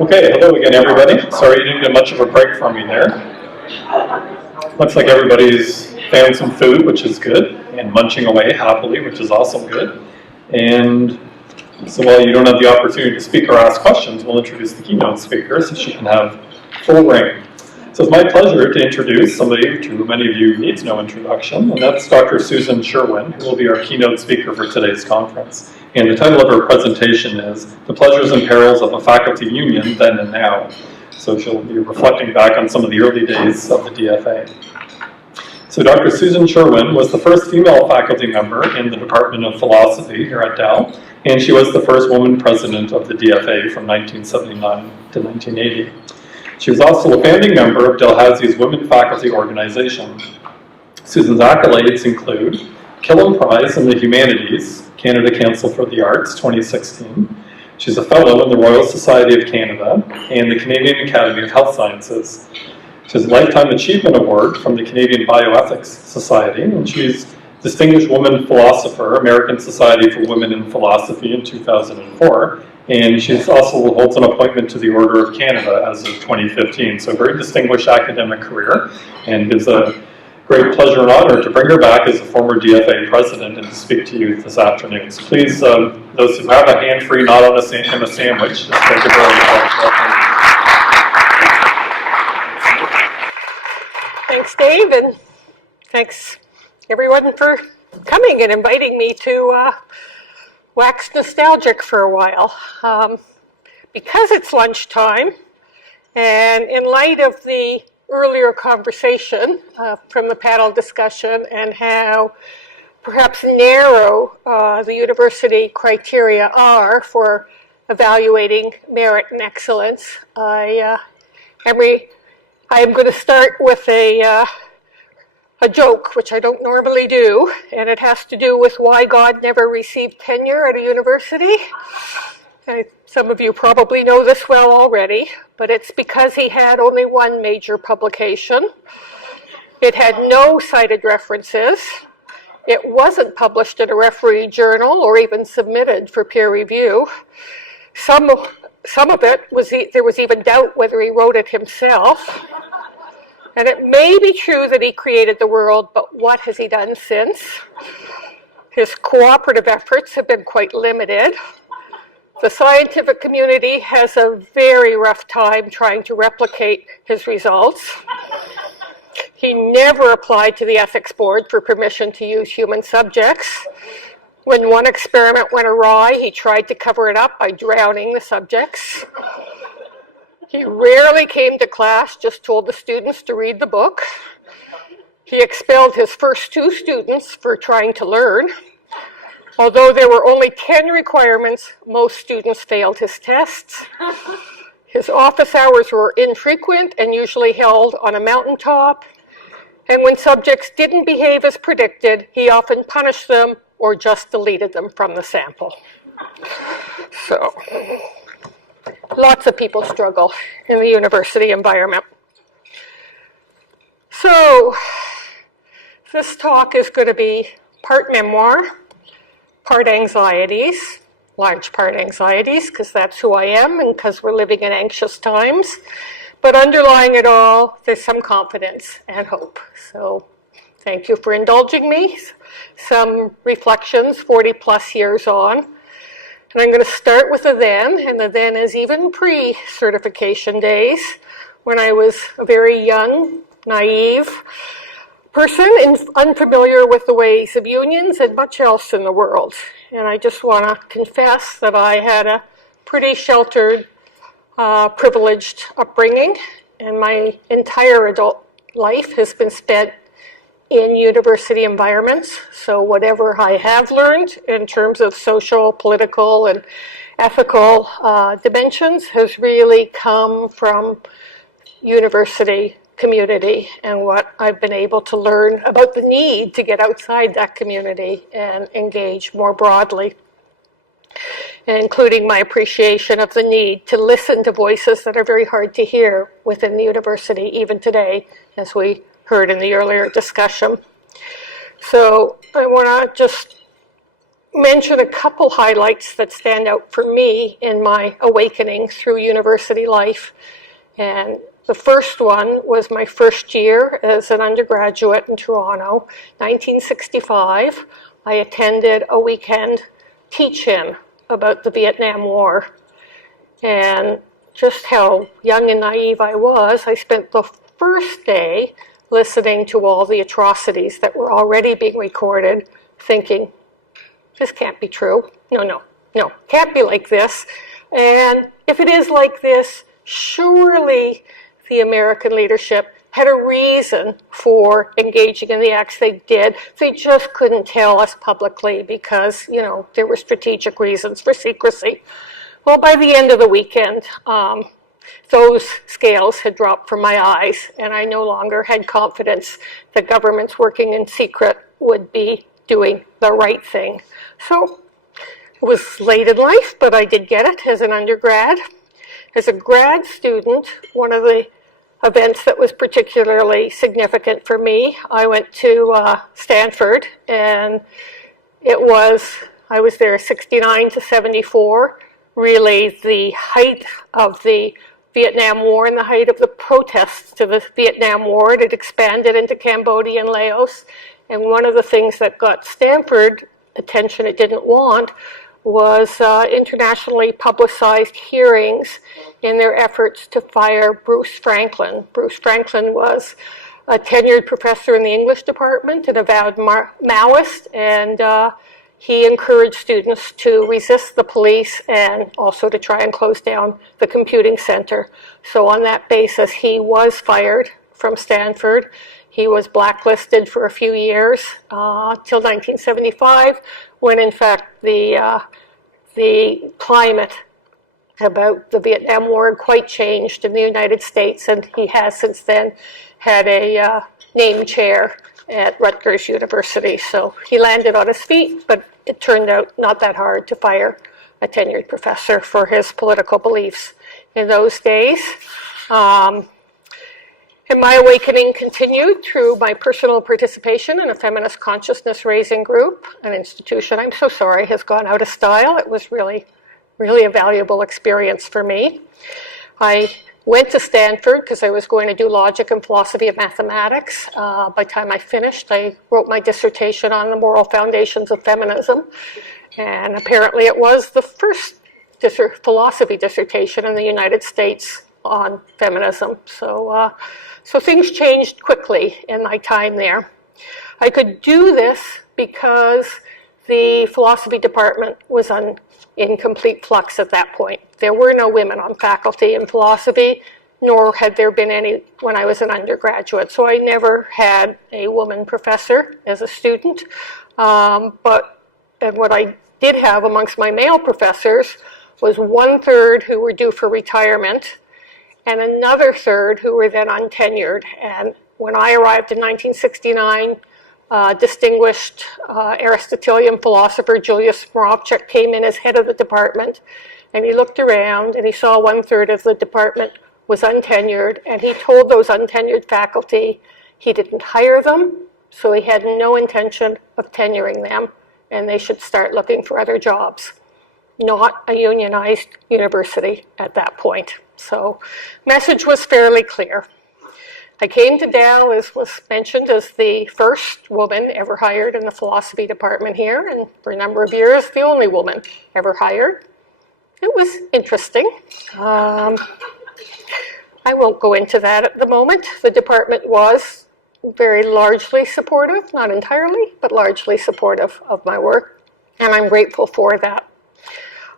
Okay, hello again, everybody. Sorry you didn't get much of a break from me there. Looks like everybody's found some food, which is good, and munching away happily, which is also good. And so while you don't have the opportunity to speak or ask questions, we'll introduce the keynote speaker so she can have full reign. So it's my pleasure to introduce somebody who many of you needs no introduction, and that's Dr. Susan Sherwin, who will be our keynote speaker for today's conference. And the title of her presentation is The Pleasures and Perils of a Faculty Union Then and Now. So she'll be reflecting back on some of the early days of the DFA. So Dr. Susan Sherwin was the first female faculty member in the Department of Philosophy here at Dal, and she was the first woman president of the DFA from 1979 to 1980. She was also a founding member of Dalhousie's Women Faculty Organization. Susan's accolades include Killam Prize in the Humanities, Canada Council for the Arts, 2016. She's a fellow in the Royal Society of Canada and the Canadian Academy of Health Sciences. She has a Lifetime Achievement Award from the Canadian Bioethics Society, and she's Distinguished Woman Philosopher, American Society for Women in Philosophy in 2004. And she also holds an appointment to the Order of Canada as of 2015. So a very distinguished academic career, and it's a great pleasure and honor to bring her back as a former DFA president and to speak to you this afternoon. So please, those who have a hand-free, not on a sandwich, just take a very welcome. Thanks, Dave, and thanks everyone for coming and inviting me to wax nostalgic for a while. Because it's lunchtime, and in light of the earlier conversation from the panel discussion and how perhaps narrow the university criteria are for evaluating merit and excellence, I am going to start with a joke, which I don't normally do, and it has to do with why God never received tenure at a university. Some of you probably know this well already, but it's because he had only one major publication. It had no cited references. It wasn't published in a referee journal or even submitted for peer review. Some of it there was even doubt whether he wrote it himself. And it may be true that he created the world, but what has he done since? His cooperative efforts have been quite limited. The scientific community has a very rough time trying to replicate his results. He never applied to the ethics board for permission to use human subjects. When one experiment went awry, he tried to cover it up by drowning the subjects. He rarely came to class, just told the students to read the book. He expelled his first 2 students for trying to learn. Although there were only 10 requirements, most students failed his tests. His office hours were infrequent and usually held on a mountaintop. And when subjects didn't behave as predicted, he often punished them or just deleted them from the sample. So, lots of people struggle in the university environment. So, this talk is going to be part memoir, part anxieties, large part anxieties, because that's who I am and because we're living in anxious times. But underlying it all, there's some confidence and hope. So thank you for indulging me. Some reflections 40 plus years on. And I'm going to start with the then, and the then is even pre-certification days, when I was a very young, naive person and unfamiliar with the ways of unions and much else in the world. And I just want to confess that I had a pretty sheltered, privileged upbringing, and my entire adult life has been spent in university environments. So whatever I have learned in terms of social, political, and ethical dimensions has really come from university community and what I've been able to learn about the need to get outside that community and engage more broadly, including my appreciation of the need to listen to voices that are very hard to hear within the university, even today, as we heard in the earlier discussion. So I want to just mention a couple highlights that stand out for me in my awakening through university life. And the first one was my first year as an undergraduate in Toronto, 1965. I attended a weekend teach-in about the Vietnam War. And just how young and naive I was, I spent the first day listening to all the atrocities that were already being recorded, thinking, this can't be true. No, can't be like this. And if it is like this, surely the American leadership had a reason for engaging in the acts they did. They just couldn't tell us publicly because, there were strategic reasons for secrecy. Well, by the end of the weekend, those scales had dropped from my eyes, and I no longer had confidence that governments working in secret would be doing the right thing. So it was late in life, but I did get it as an undergrad. As a grad student, one of the events that was particularly significant for me, I went to Stanford, and I was there 69 to 74, really the height of the Vietnam War and the height of the protests to the Vietnam War. It had expanded into Cambodia and Laos, and one of the things that got Stanford attention it didn't want was internationally publicized hearings in their efforts to fire Bruce Franklin. Bruce Franklin was a tenured professor in the English department, an avowed Maoist, and he encouraged students to resist the police and also to try and close down the computing center. So on that basis, he was fired from Stanford. He was blacklisted for a few years till 1975, when in fact the climate about the Vietnam War had quite changed in the United States, and he has since then had a named chair at Rutgers University. So he landed on his feet, but it turned out not that hard to fire a tenured professor for his political beliefs in those days. And my awakening continued through my personal participation in a feminist consciousness raising group, an institution I'm so sorry has gone out of style. It was really a valuable experience for me. I went to Stanford because I was going to do logic and philosophy of mathematics. By the time I finished, I wrote my dissertation on the moral foundations of feminism. And apparently it was the first philosophy dissertation in the United States on feminism. So things changed quickly in my time there. I could do this because the philosophy department was in complete flux at that point. There were no women on faculty in philosophy, nor had there been any when I was an undergraduate. So I never had a woman professor as a student. And what I did have amongst my male professors was 1/3 who were due for retirement, and another 1/3 who were then untenured. And when I arrived in 1969, distinguished Aristotelian philosopher Julius Moravcsik came in as head of the department, and he looked around and he saw 1/3 of the department was untenured, and he told those untenured faculty he didn't hire them, so he had no intention of tenuring them, and they should start looking for other jobs. Not a unionized university at that point. So message was fairly clear. I came to Dal, as was mentioned, as the first woman ever hired in the philosophy department here, and for a number of years, the only woman ever hired. It was interesting. I won't go into that at the moment. The department was very largely supportive, not entirely, but largely supportive of my work, and I'm grateful for that.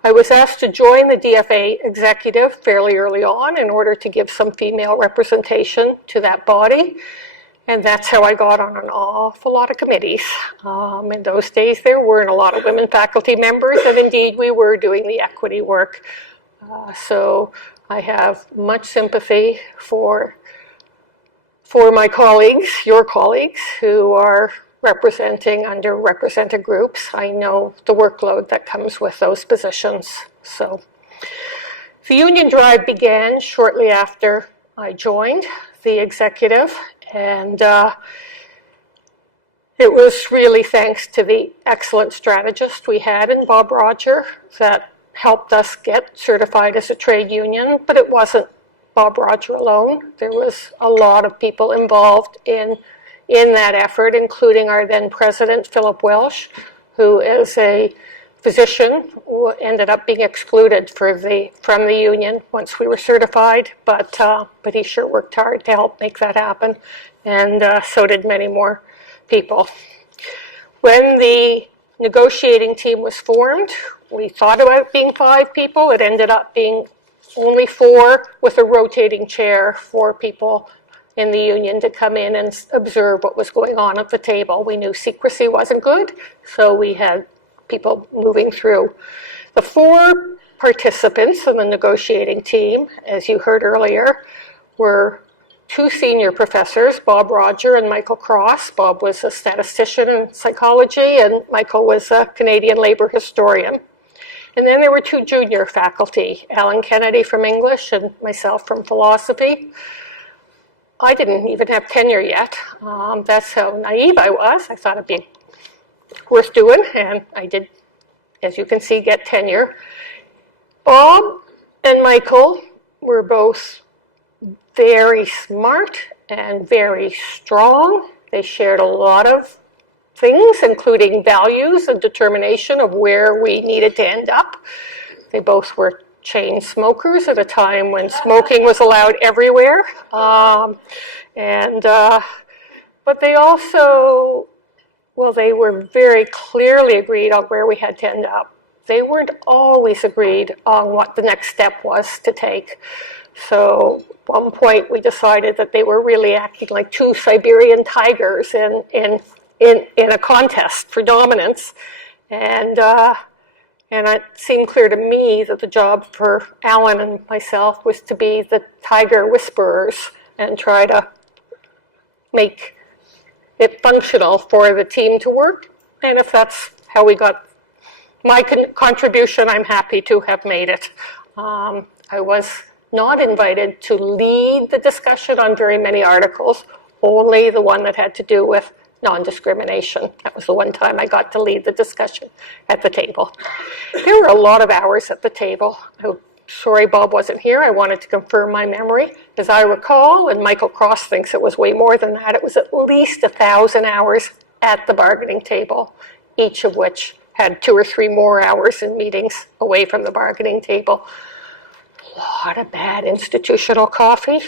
I was asked to join the DFA executive fairly early on in order to give some female representation to that body, and that's how I got on an awful lot of committees. In those days, there weren't a lot of women faculty members, and indeed, we were doing the equity work. So I have much sympathy for my colleagues, your colleagues, who are representing underrepresented groups. I know the workload that comes with those positions. So the union drive began shortly after I joined the executive, and It was really thanks to the excellent strategist we had in Bob Roger that helped us get certified as a trade union, but it wasn't Bob Roger alone. There was a lot of people involved in that effort, including our then president, Philip Welsh, who is a physician who ended up being excluded from the union once we were certified, but he sure worked hard to help make that happen, and so did many more people. When the negotiating team was formed, we thought about being 5 people. It ended up being only 4 with a rotating chair for people in the union to come in and observe what was going on at the table. We knew secrecy wasn't good, so we had people moving through. The 4 participants in the negotiating team, as you heard earlier, were 2 senior professors, Bob Roger and Michael Cross. Bob was a statistician in psychology, and Michael was a Canadian labor historian. And then there were 2 junior faculty, Alan Kennedy from English and myself from philosophy. I didn't even have tenure yet. That's how naive I was. I thought it'd be worth doing, and I did, as you can see, get tenure. Bob and Michael were both very smart and very strong. They shared a lot of things, including values and determination of where we needed to end up. They both were chain smokers at a time when smoking was allowed everywhere. But they also, well, they were very clearly agreed on where we had to end up. They weren't always agreed on what the next step was to take. So at one point we decided that they were really acting like 2 Siberian tigers in a contest for dominance. And it seemed clear to me that the job for Alan and myself was to be the tiger whisperers and try to make it functional for the team to work. And if that's how we got my contribution, I'm happy to have made it. I was not invited to lead the discussion on very many articles, only the one that had to do with non-discrimination. That was the one time I got to lead the discussion at the table. There were a lot of hours at the table. Sorry Bob wasn't here. I wanted to confirm my memory. As I recall, and Michael Cross thinks it was way more than that, it was at least 1,000 hours at the bargaining table, each of which had 2 or 3 more hours in meetings away from the bargaining table. A lot of bad institutional coffee,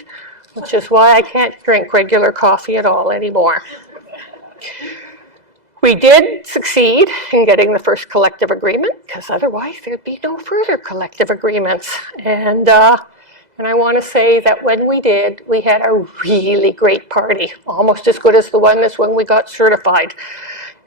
which is why I can't drink regular coffee at all anymore. We did succeed in getting the first collective agreement, because otherwise there'd be no further collective agreements. And I want to say that when we did, we had a really great party, almost as good as the one as when we got certified.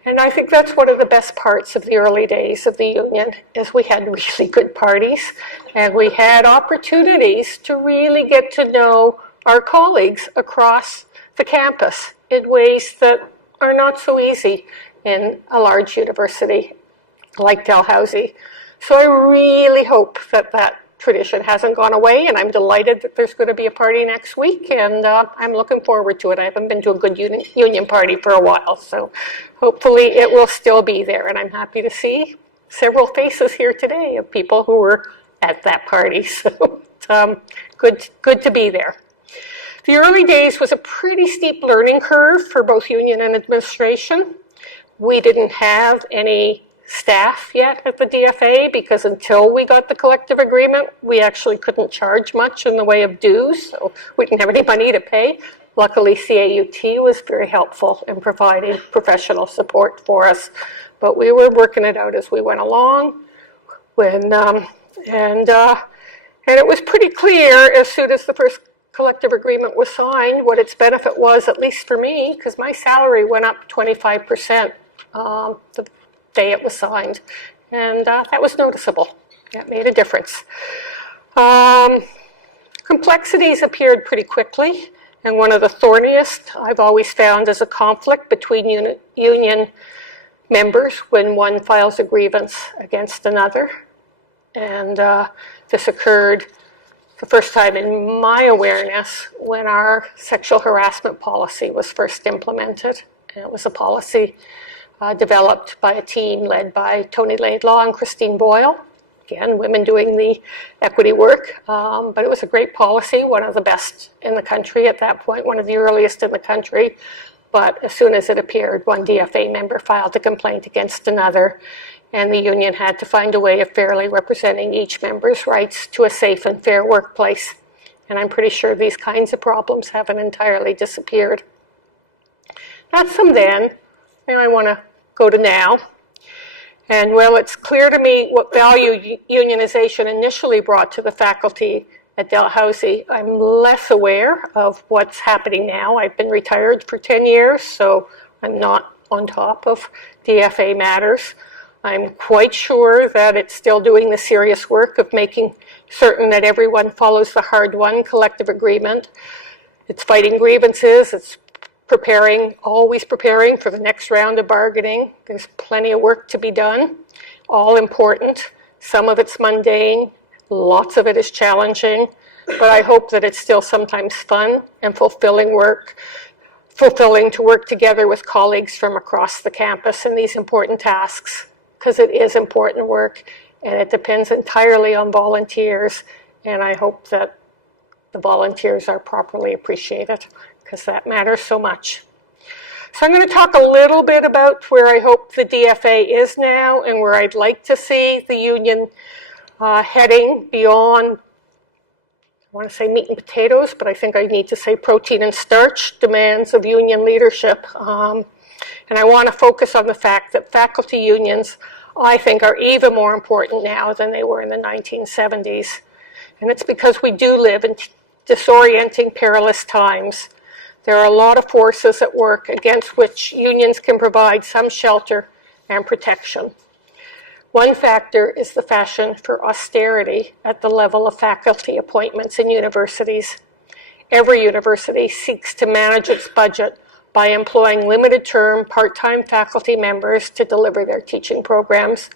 And I think that's one of the best parts of the early days of the union, is we had really good parties, and we had opportunities to really get to know our colleagues across the campus in ways that are not so easy in a large university like Dalhousie. So I really hope that that tradition hasn't gone away, and I'm delighted that there's going to be a party next week, and I'm looking forward to it. I haven't been to a good union party for a while, so hopefully it will still be there, and I'm happy to see several faces here today of people who were at that party, so good to be there. The early days was a pretty steep learning curve for both union and administration. We didn't have any staff yet at the DFA, because until we got the collective agreement, we actually couldn't charge much in the way of dues, so we didn't have any money to pay. Luckily, CAUT was very helpful in providing professional support for us, but we were working it out as we went along. And it was pretty clear as soon as the first collective agreement was signed what its benefit was, at least for me, because my salary went up 25% the day it was signed, and that was noticeable. That made a difference. Complexities appeared pretty quickly, and one of the thorniest I've always found is a conflict between union members when one files a grievance against another. And this occurred the first time in my awareness when our sexual harassment policy was first implemented. And it was a policy developed by a team led by Tony Laidlaw and Christine Boyle. Again, women doing the equity work, but it was a great policy, one of the best in the country at that point, one of the earliest in the country. But as soon as it appeared, one DFA member filed a complaint against another, and the union had to find a way of fairly representing each member's rights to a safe and fair workplace. And I'm pretty sure these kinds of problems haven't entirely disappeared. That's from then. Now I want to go to now. And well, it's clear to me what value unionization initially brought to the faculty at Dalhousie. I'm less aware of what's happening now. I've been retired for 10 years, so I'm not on top of DFA matters. I'm quite sure that it's still doing the serious work of making certain that everyone follows the hard-won collective agreement. It's fighting grievances. It's always preparing for the next round of bargaining. There's plenty of work to be done, all important. Some of it's mundane, lots of it is challenging, but I hope that it's still sometimes fun and fulfilling to work together with colleagues from across the campus in these important tasks, because it is important work and it depends entirely on volunteers, and I hope that the volunteers are properly appreciated, because that matters so much. So I'm going to talk a little bit about where I hope the DFA is now and where I'd like to see the union heading beyond, I want to say meat and potatoes, but I think I need to say protein and starch demands of union leadership. And I want to focus on the fact that faculty unions, I think, are even more important now than they were in the 1970s. And it's because we do live in disorienting, perilous times. There are a lot of forces at work against which unions can provide some shelter and protection. One factor is the fashion for austerity at the level of faculty appointments in universities. Every university seeks to manage its budget by employing limited-term, part-time faculty members to deliver their teaching programs.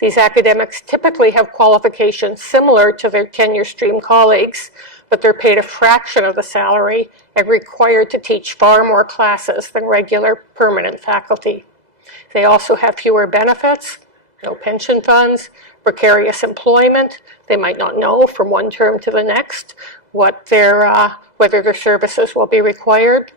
These academics typically have qualifications similar to their tenure stream colleagues, but they're paid a fraction of the salary and required to teach far more classes than regular permanent faculty. They also have fewer benefits, no pension funds, precarious employment. They might not know from one term to the next whether their services will be required.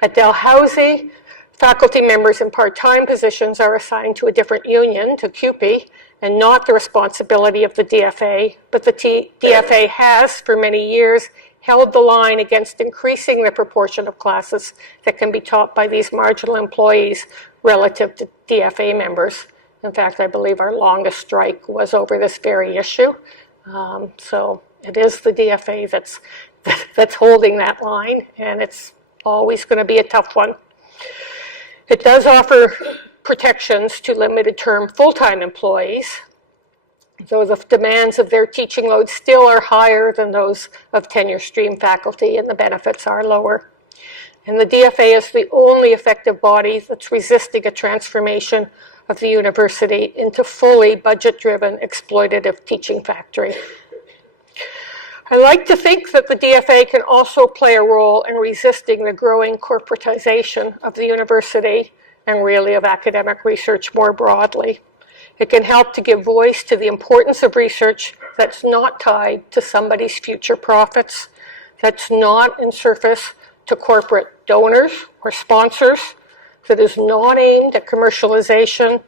At Dalhousie, faculty members in part-time positions are assigned to a different union, to CUPE, and not the responsibility of the DFA, but the DFA has, for many years, held the line against increasing the proportion of classes that can be taught by these marginal employees relative to DFA members. In fact, I believe our longest strike was over this very issue. So it is the DFA that's holding that line, and it's always going to be a tough one. It does offer protections to limited-term full-time employees, though the demands of their teaching load still are higher than those of tenure stream faculty, and the benefits are lower. And the DFA is the only effective body that's resisting a transformation of the university into fully budget-driven, exploitative teaching factory. I like to think that the DFA can also play a role in resisting the growing corporatization of the university and really of academic research more broadly. It can help to give voice to the importance of research that's not tied to somebody's future profits, that's not in service to corporate donors or sponsors, that is not aimed at commercialization,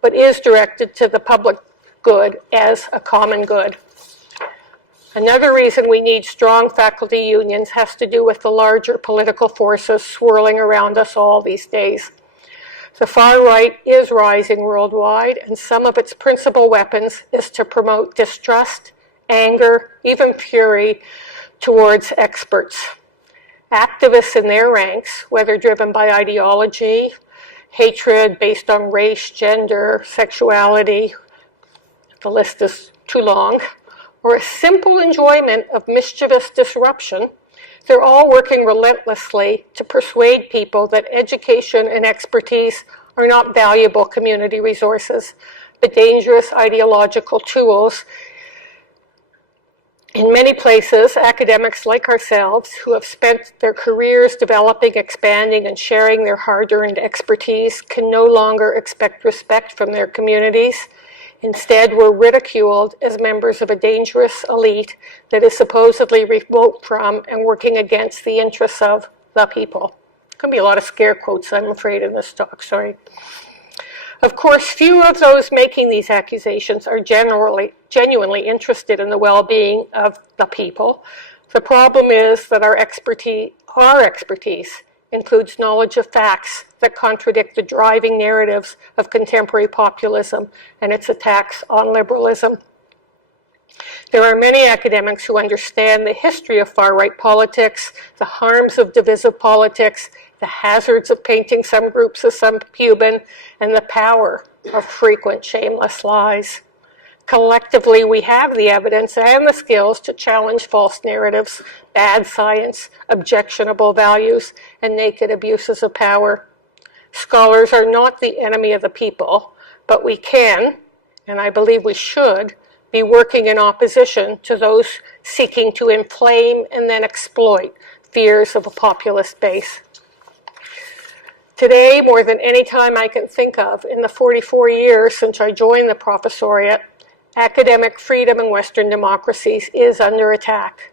but is directed to the public good as a common good. Another reason we need strong faculty unions has to do with the larger political forces swirling around us all these days. The far right is rising worldwide, and some of its principal weapons is to promote distrust, anger, even fury towards experts. Activists in their ranks, whether driven by ideology, hatred based on race, gender, sexuality, the list is too long, or a simple enjoyment of mischievous disruption, they're all working relentlessly to persuade people that education and expertise are not valuable community resources, but dangerous ideological tools, In many places, academics like ourselves who have spent their careers developing, expanding, and sharing their hard-earned expertise can no longer expect respect from their communities. Instead, we're ridiculed as members of a dangerous elite that is supposedly remote from and working against the interests of the people. There's going to be a lot of scare quotes, I'm afraid, in this talk, sorry. Of course, few of those making these accusations are genuinely interested in the well-being of the people. The problem is that our expertise includes knowledge of facts that contradict the driving narratives of contemporary populism and its attacks on liberalism. There are many academics who understand the history of far-right politics, the harms of divisive politics, the hazards of painting some groups as subhuman, and the power of frequent shameless lies. Collectively, we have the evidence and the skills to challenge false narratives, bad science, objectionable values, and naked abuses of power. Scholars are not the enemy of the people, but we can, and I believe we should, be working in opposition to those seeking to inflame and then exploit fears of a populist base. Today, more than any time I can think of in the 44 years since I joined the professoriate, academic freedom in Western democracies is under attack.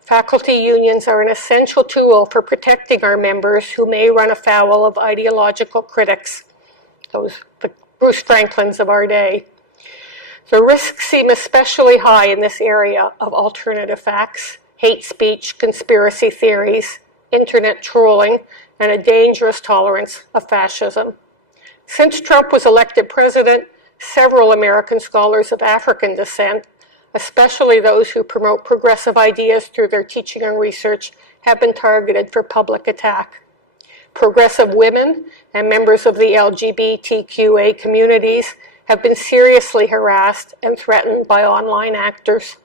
Faculty unions are an essential tool for protecting our members who may run afoul of ideological critics, the Bruce Franklins of our day. The risks seem especially high in this area of alternative facts, hate speech, conspiracy theories, internet trolling, and a dangerous tolerance of fascism. Since Trump was elected president, several American scholars of African descent, especially those who promote progressive ideas through their teaching and research, have been targeted for public attack. Progressive women and members of the LGBTQA communities have been seriously harassed and threatened by online actors.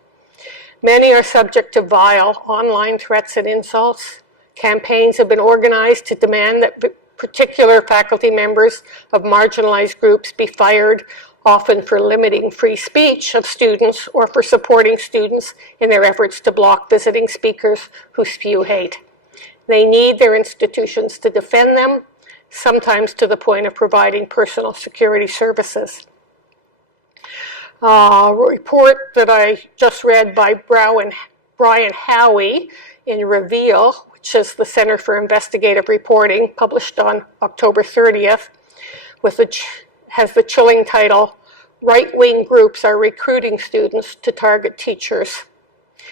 Many are subject to vile online threats and insults. Campaigns have been organized to demand that particular faculty members of marginalized groups be fired, often for limiting free speech of students or for supporting students in their efforts to block visiting speakers who spew hate. They need their institutions to defend them, sometimes to the point of providing personal security services. A report that I just read by Brian Howie in Reveal, which is the Center for Investigative Reporting, published on October 30th, has the chilling title, "Right-Wing Groups Are Recruiting Students to Target Teachers."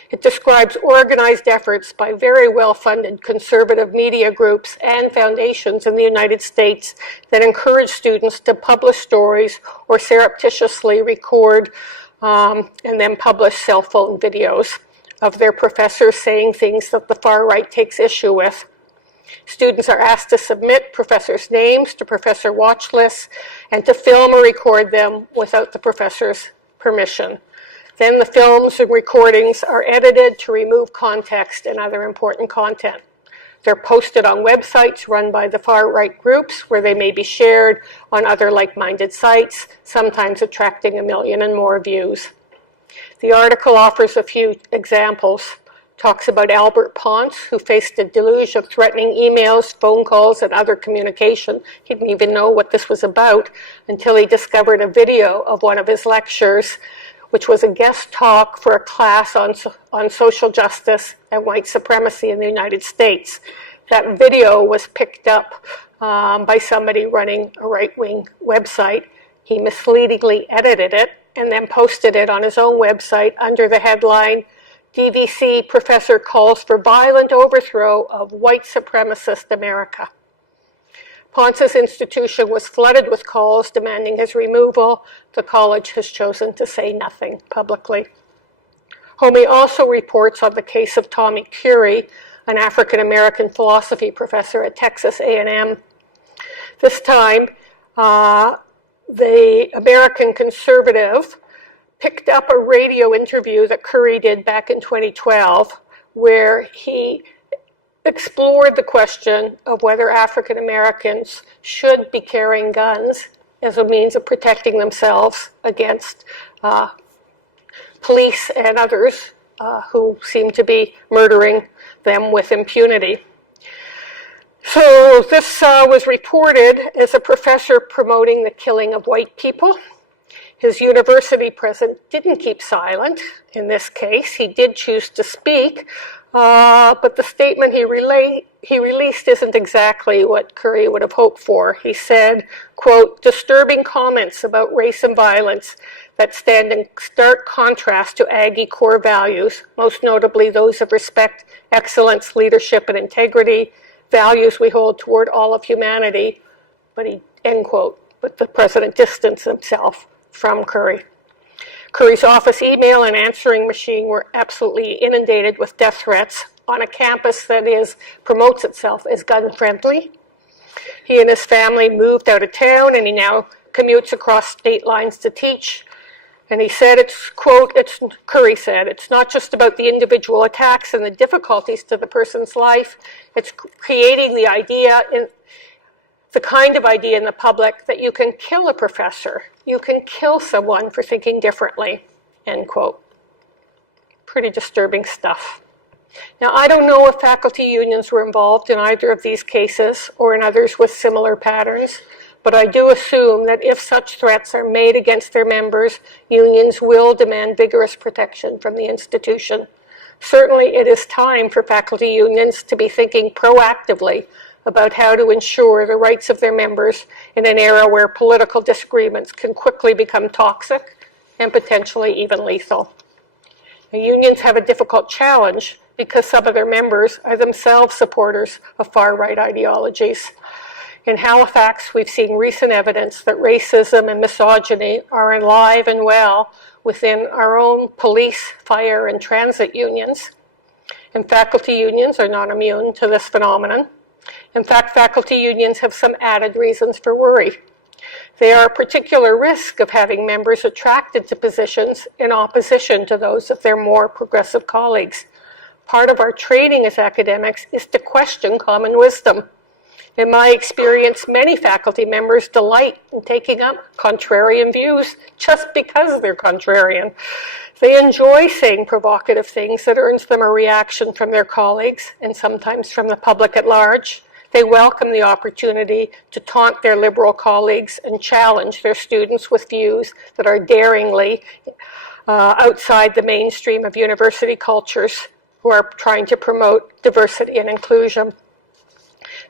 It describes organized efforts by very well-funded conservative media groups and foundations in the United States that encourage students to publish stories or surreptitiously record and then publish cell phone videos of their professors saying things that the far right takes issue with. Students are asked to submit professors' names to professor watch lists and to film or record them without the professor's permission. Then the films and recordings are edited to remove context and other important content. They're posted on websites run by the far-right groups where they may be shared on other like-minded sites, sometimes attracting 1 million and more views. The article offers a few examples. Talks about Albert Ponce, who faced a deluge of threatening emails, phone calls, and other communication. He didn't even know what this was about until he discovered a video of one of his lectures, which was a guest talk for a class on social justice and white supremacy in the United States. That video was picked up by somebody running a right-wing website. He misleadingly edited it and then posted it on his own website under the headline, "DVC Professor Calls for Violent Overthrow of White Supremacist America." Ponce's institution was flooded with calls demanding his removal. The college has chosen to say nothing publicly. Homey also reports on the case of Tommy Curie, an African-American philosophy professor at Texas A&M. This time, the American conservative picked up a radio interview that Curie did back in 2012, where he explored the question of whether African Americans should be carrying guns as a means of protecting themselves against police and others who seem to be murdering them with impunity. So this was reported as a professor promoting the killing of white people. His university president didn't keep silent in this case. He did choose to speak, but the statement he released isn't exactly what Curry would have hoped for. He said, quote, "Disturbing comments about race and violence that stand in stark contrast to Aggie core values, most notably those of respect, excellence, leadership, and integrity, values we hold toward all of humanity," but he, end quote, but the president distanced himself from Curry. Curry's office email and answering machine were absolutely inundated with death threats on a campus that promotes itself as gun-friendly. He and his family moved out of town, and he now commutes across state lines to teach. And he said, Curry said, "It's not just about the individual attacks and the difficulties to the person's life. It's creating the kind of idea in the public that you can kill a professor. You can kill someone for thinking differently," end quote. Pretty disturbing stuff. Now, I don't know if faculty unions were involved in either of these cases or in others with similar patterns, but I do assume that if such threats are made against their members, unions will demand vigorous protection from the institution. Certainly, it is time for faculty unions to be thinking proactively about how to ensure the rights of their members in an era where political disagreements can quickly become toxic and potentially even lethal. Now, unions have a difficult challenge because some of their members are themselves supporters of far-right ideologies. In Halifax, we've seen recent evidence that racism and misogyny are alive and well within our own police, fire, and transit unions. And faculty unions are not immune to this phenomenon. In fact, faculty unions have some added reasons for worry. They are a particular risk of having members attracted to positions in opposition to those of their more progressive colleagues. Part of our training as academics is to question common wisdom. In my experience, many faculty members delight in taking up contrarian views just because they're contrarian. They enjoy saying provocative things that earns them a reaction from their colleagues and sometimes from the public at large. They welcome the opportunity to taunt their liberal colleagues and challenge their students with views that are daringly outside the mainstream of university cultures who are trying to promote diversity and inclusion.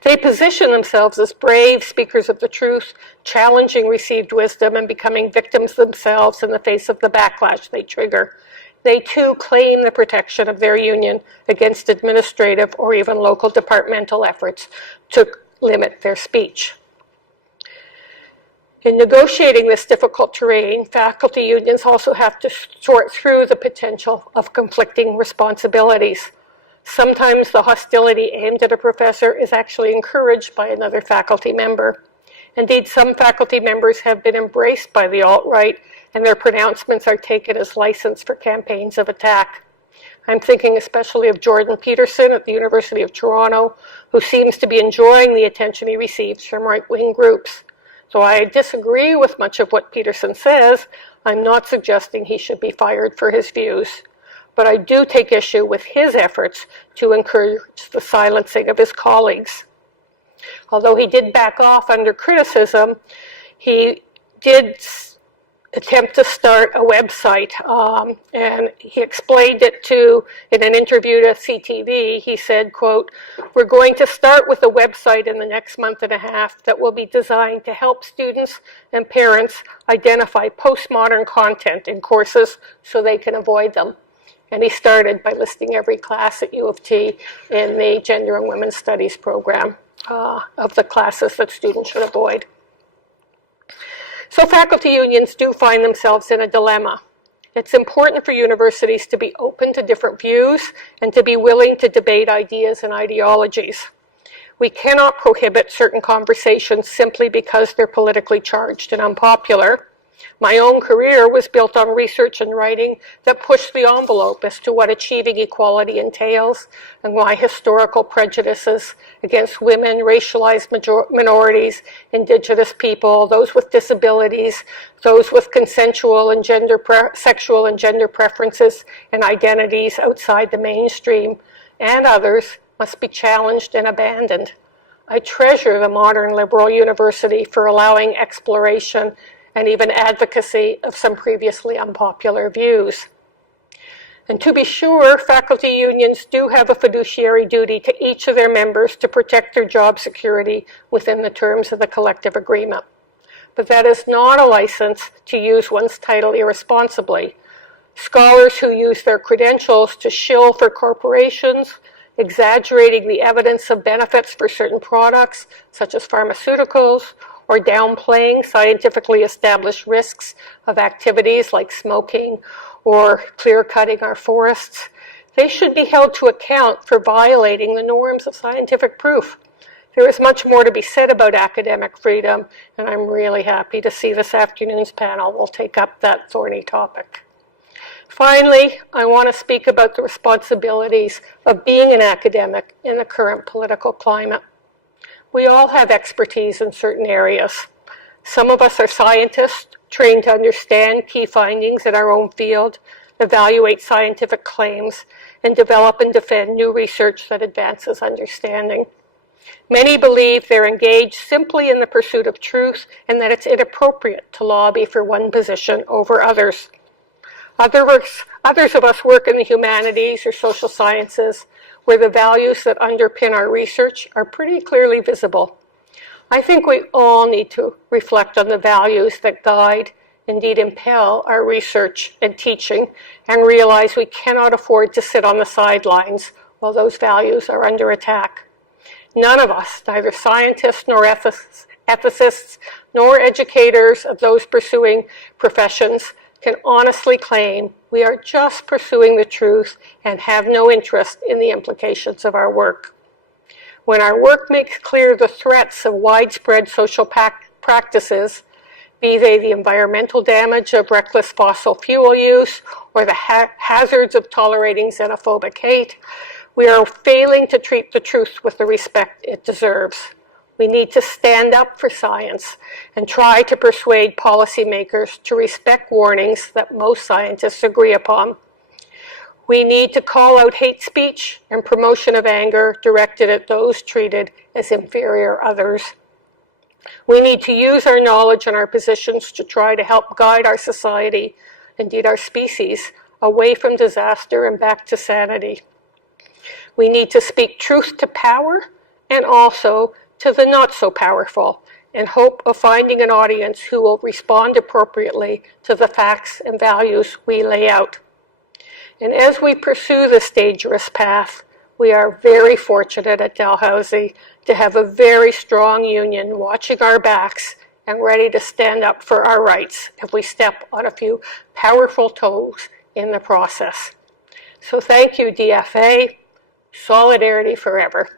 They position themselves as brave speakers of the truth, challenging received wisdom and becoming victims themselves in the face of the backlash they trigger. They too claim the protection of their union against administrative or even local departmental efforts to limit their speech. In negotiating this difficult terrain, faculty unions also have to sort through the potential of conflicting responsibilities. Sometimes the hostility aimed at a professor is actually encouraged by another faculty member. Indeed, some faculty members have been embraced by the alt-right, and their pronouncements are taken as license for campaigns of attack. I'm thinking especially of Jordan Peterson at the University of Toronto, who seems to be enjoying the attention he receives from right-wing groups. So I disagree with much of what Peterson says. I'm not suggesting he should be fired for his views. But I do take issue with his efforts to encourage the silencing of his colleagues. Although he did back off under criticism, he did attempt to start a website, and he explained it in an interview to CTV, he said, quote, "We're going to start with a website in the next month and a half that will be designed to help students and parents identify postmodern content in courses so they can avoid them." And he started by listing every class at U of T in the Gender and Women's Studies program of the classes that students should avoid. So faculty unions do find themselves in a dilemma. It's important for universities to be open to different views and to be willing to debate ideas and ideologies. We cannot prohibit certain conversations simply because they're politically charged and unpopular. My own career was built on research and writing that pushed the envelope as to what achieving equality entails and why historical prejudices against women, racialized minorities, Indigenous people, those with disabilities, those with consensual and sexual and gender preferences and identities outside the mainstream, and others must be challenged and abandoned. I treasure the modern liberal university for allowing exploration and even advocacy of some previously unpopular views. And to be sure, faculty unions do have a fiduciary duty to each of their members to protect their job security within the terms of the collective agreement. But that is not a license to use one's title irresponsibly. Scholars who use their credentials to shill for corporations, exaggerating the evidence of benefits for certain products, such as pharmaceuticals, or downplaying scientifically established risks of activities like smoking or clear-cutting our forests, they should be held to account for violating the norms of scientific proof. There is much more to be said about academic freedom, and I'm really happy to see this afternoon's panel will take up that thorny topic. Finally, I want to speak about the responsibilities of being an academic in the current political climate. We all have expertise in certain areas. Some of us are scientists trained to understand key findings in our own field, evaluate scientific claims, and develop and defend new research that advances understanding. Many believe they're engaged simply in the pursuit of truth and that it's inappropriate to lobby for one position over others. Others of us work in the humanities or social sciences, where the values that underpin our research are pretty clearly visible. I think we all need to reflect on the values that guide, indeed impel, our research and teaching, and realize we cannot afford to sit on the sidelines while those values are under attack. None of us, neither scientists nor ethicists, nor educators of those pursuing professions, can honestly claim we are just pursuing the truth and have no interest in the implications of our work. When our work makes clear the threats of widespread social practices, be they the environmental damage of reckless fossil fuel use or the hazards of tolerating xenophobic hate, we are failing to treat the truth with the respect it deserves. We need to stand up for science and try to persuade policymakers to respect warnings that most scientists agree upon. We need to call out hate speech and promotion of anger directed at those treated as inferior others. We need to use our knowledge and our positions to try to help guide our society, indeed our species, away from disaster and back to sanity. We need to speak truth to power and also to the not so powerful, in hope of finding an audience who will respond appropriately to the facts and values we lay out. And as we pursue this dangerous path, we are very fortunate at Dalhousie to have a very strong union watching our backs and ready to stand up for our rights if we step on a few powerful toes in the process. So thank you, DFA. Solidarity forever.